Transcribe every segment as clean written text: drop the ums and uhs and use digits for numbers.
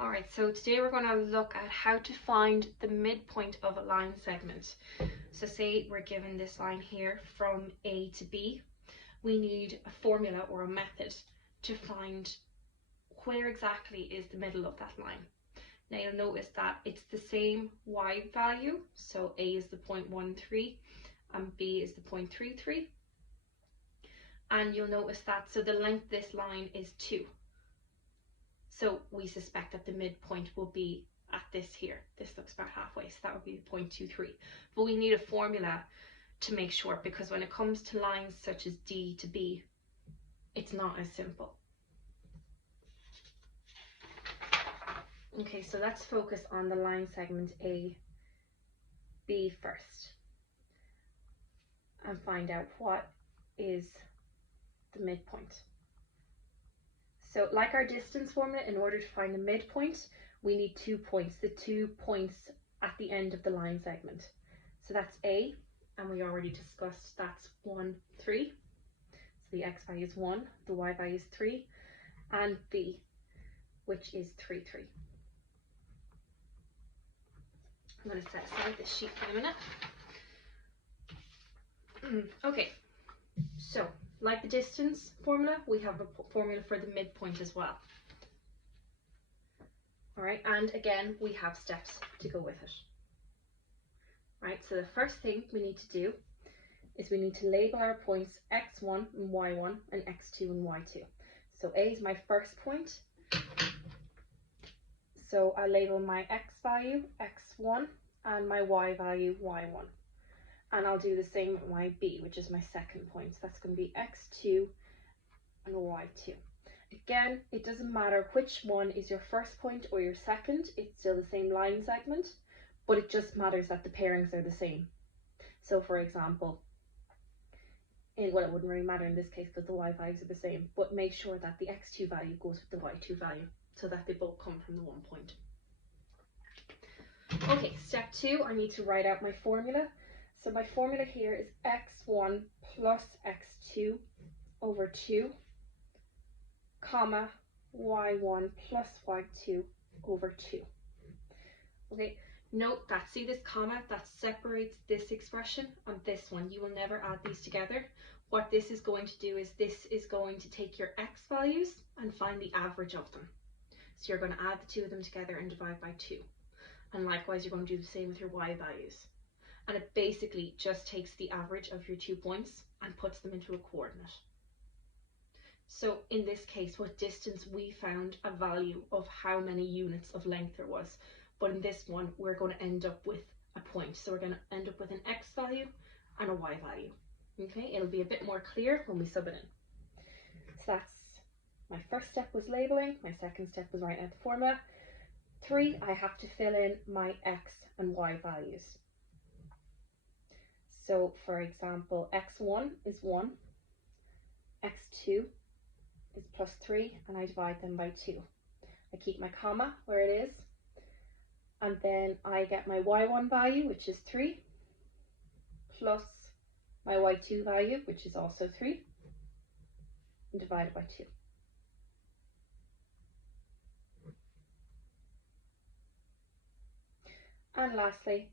Alright, so today we're going to look at how to find the midpoint of a line segment. So say we're given this line here from A to B. We need a formula or a method to find where exactly is the middle of that line. Now you'll notice that it's the same y value, so A is the 0.13 and B is the 0.33. And you'll notice that, so the length of this line is 2. So we suspect that the midpoint will be at this here. This looks about halfway, so that would be 0.23. But we need a formula to make sure, because when it comes to lines such as D to B, it's not as simple. Okay, so let's focus on the line segment A, B first, and find out what is the midpoint. So like our distance formula, in order to find the midpoint, we need 2 points, the 2 points at the end of the line segment. So that's A, and we already discussed that's 1, 3. So the x value is 1, the y value is 3, and B, which is 3, 3. I'm going to set aside this sheet for a minute. Okay, so like the distance formula, we have a formula for the midpoint as well. All right, and again, we have steps to go with it. All right, so the first thing we need to do is we need to label our points x1 and y1 and x2 and y2. So A is my first point. So I label my x value x1 and my y value y1. And I'll do the same with my B, which is my second point. So that's going to be x2 and y2. Again, it doesn't matter which one is your first point or your second, it's still the same line segment, but it just matters that the pairings are the same. So for example, well, it wouldn't really matter in this case because the y values are the same, but make sure that the x2 value goes with the y2 value so that they both come from the one point. Okay, step 2, I need to write out my formula. So my formula here is x1 plus x2 over 2, comma, y1 plus y2 over 2. Okay, note that, see this comma, that separates this expression and this one. You will never add these together. What this is going to do is this is going to take your x values and find the average of them. So you're going to add the two of them together and divide by 2. And likewise, you're going to do the same with your y values. And it basically just takes the average of your 2 points and puts them into a coordinate. So in this case, what distance, we found a value of how many units of length there was. But in this one, we're going to end up with a point. So we're going to end up with an x value and a y value. Okay, it'll be a bit more clear when we sub it in. So that's my first step, was labeling. My second step was writing out the formula. 3, I have to fill in my x and y values. So for example, x1 is 1, x2 is plus 3, and I divide them by 2. I keep my comma where it is, and then I get my y1 value, which is 3, plus my y2 value, which is also 3, and divide it by 2. And lastly,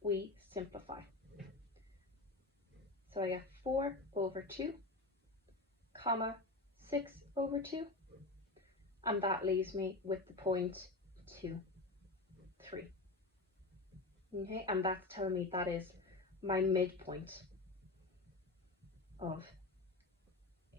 we simplify. So I get 4 over 2, comma, 6 over 2, and that leaves me with the point 2, 3. Okay, and that's telling me that is my midpoint of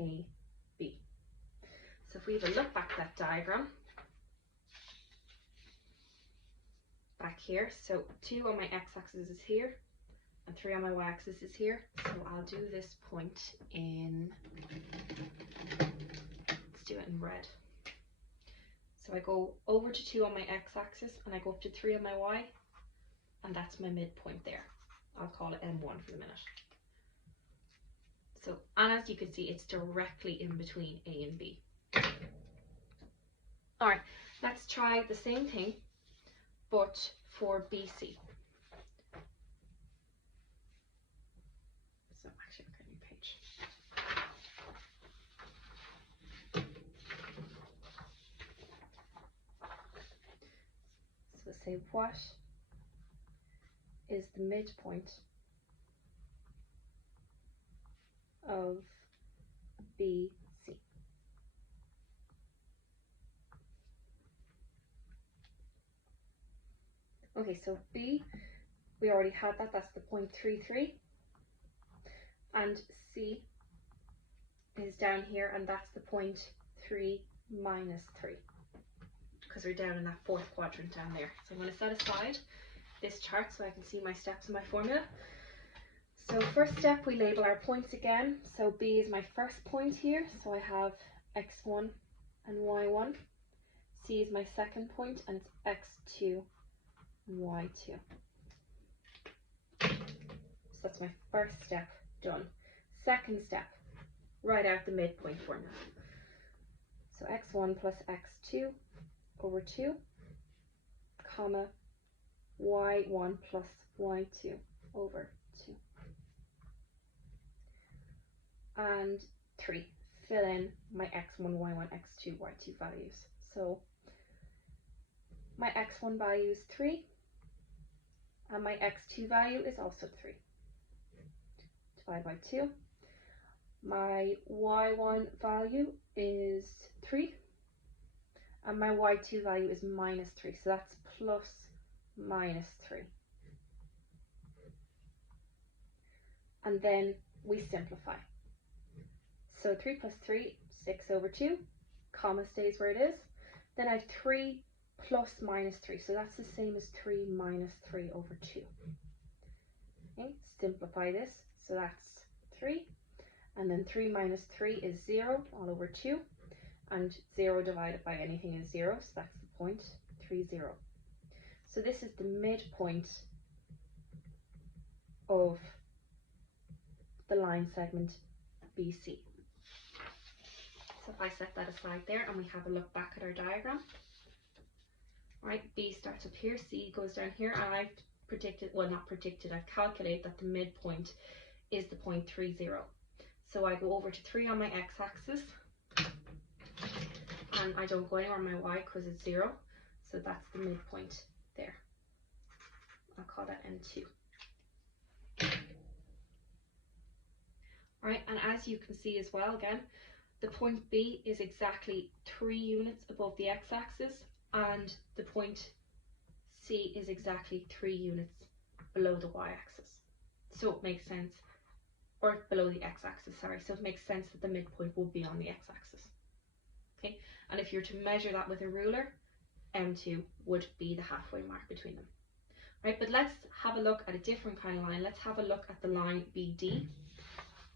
A, B. So if we have a look back at that diagram, back here, so 2 on my x-axis is here, and 3 on my y-axis is here. So I'll do this point in, let's do it in red. So I go over to 2 on my x-axis and I go up to 3 on my y, and that's my midpoint there. I'll call it M1 for the minute. So, and as you can see, it's directly in between A and B. All right, let's try the same thing, but for BC. So actually, look at a new page. say what is the midpoint of BC. Okay, so B, we already had that, that's the 0.33. And C is down here, and that's the 0.3 minus 3, because we're down in that fourth quadrant down there. So I'm going to set aside this chart so I can see my steps in my formula. So first step, we label our points again. So B is my first point here, so I have x1 and y1. C is my second point, and it's x2 and y2. So that's my first step done. Second step, write out the midpoint formula. So x1 plus x2 over 2, comma, y1 plus y2 over 2. And 3, fill in my x1, y1, x2, y2 values. So my x1 value is 3, and my x2 value is also 3. Divide by 2. My y1 value is 3, and my y2 value is minus 3, so that's plus minus 3. And then we simplify. So 3 plus 3, 6 over 2, comma stays where it is. Then I have 3 plus minus 3, so that's the same as 3 minus 3 over 2. Okay, simplify this, so that's 3. And then 3 minus 3 is 0 all over 2. And 0 divided by anything is 0, so that's the 0.30. So this is the midpoint of the line segment BC. So if I set that aside there and we have a look back at our diagram. Right, B starts up here, C goes down here, and I've predicted, well not predicted, I've calculated that the midpoint is the 0.30. So I go over to 3 on my x-axis, and I don't go anywhere on my y because it's 0. So that's the midpoint there. I'll call that N2. Alright, and as you can see as well, again, the point B is exactly 3 units above the x-axis, and the point C is exactly 3 units below the y-axis. So it makes sense, or below the x-axis, sorry, so it makes sense that the midpoint will be on the x-axis. Okay, and if you're to measure that with a ruler, M2 would be the halfway mark between them. Right, but let's have a look at a different kind of line. Let's have a look at the line BD,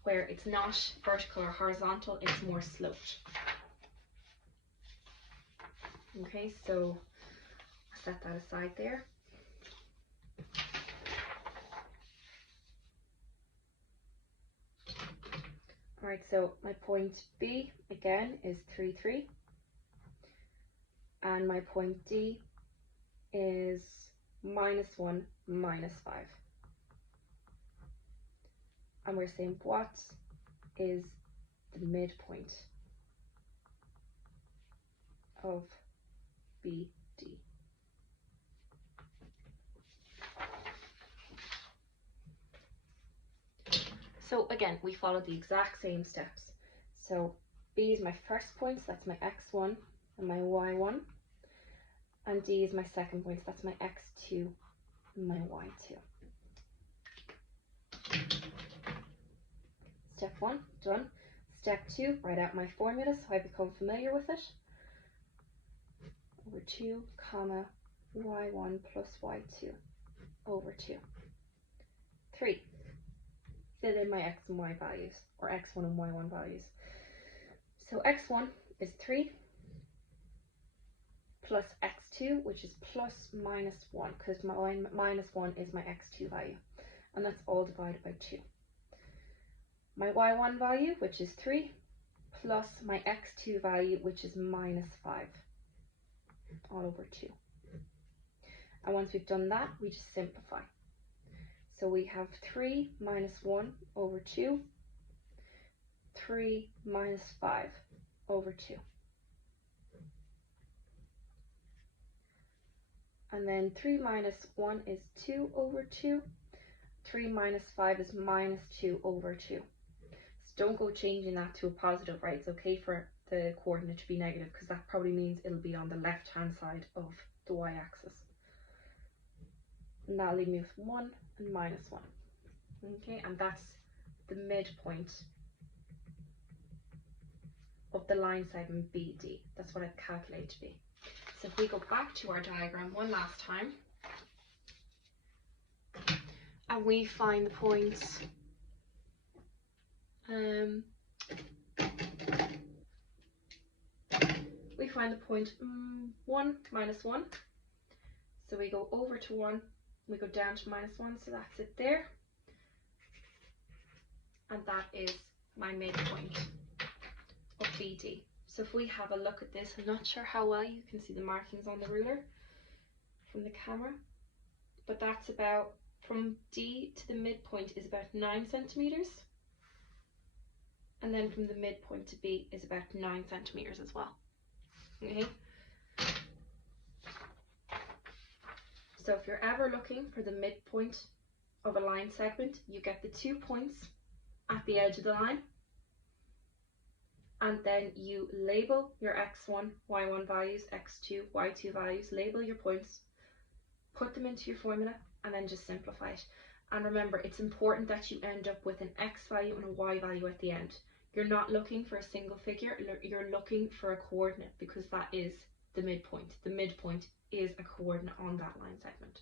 where it's not vertical or horizontal, it's more sloped. Okay, so I'll set that aside there. Alright, so my point B again is 3, 3. And my point D is -1, -5. And we're saying what is the midpoint of BD? So again, we follow the exact same steps. So B is my first point, so that's my x1 and my y1. And D is my second point, so that's my x2 and my y2. Step 1, done. Step 2, write out my formula so I become familiar with it. Over 2, comma, y1 plus y2 over 2. 3. Fill in my x and y values, or x1 and y1 values. So x1 is 3 plus x2, which is plus -1, because my -1 is my x2 value, and that's all divided by 2. My y1 value, which is 3, plus my x2 value, which is -5, all over 2. And once we've done that, we just simplify. So we have 3 minus 1 over 2, 3 minus 5 over 2. And then 3 minus 1 is 2 over 2. 3 minus 5 is minus 2 over 2. So don't go changing that to a positive, right? It's okay for the coordinate to be negative because that probably means it'll be on the left hand side of the y-axis. And that'll leave me with 1 and minus 1. Okay, and that's the midpoint of the line segment BD. That's what I've calculated to be. So if we go back to our diagram one last time, and we find the points we find the point 1 minus 1. So we go over to 1, we go down to minus 1, so that's it there. And that is my midpoint of BD. So if we have a look at this, I'm not sure how well you can see the markings on the ruler from the camera, but that's about, from D to the midpoint is about 9 centimeters. And then from the midpoint to B is about 9 centimeters as well. Okay. So if you're ever looking for the midpoint of a line segment, you get the 2 points at the edge of the line, and then you label your x1, y1 values, x2, y2 values, label your points, put them into your formula, and then just simplify it. And remember, it's important that you end up with an x value and a y value at the end. You're not looking for a single figure, you're looking for a coordinate, because that is the midpoint. The midpoint is a coordinate on that line segment.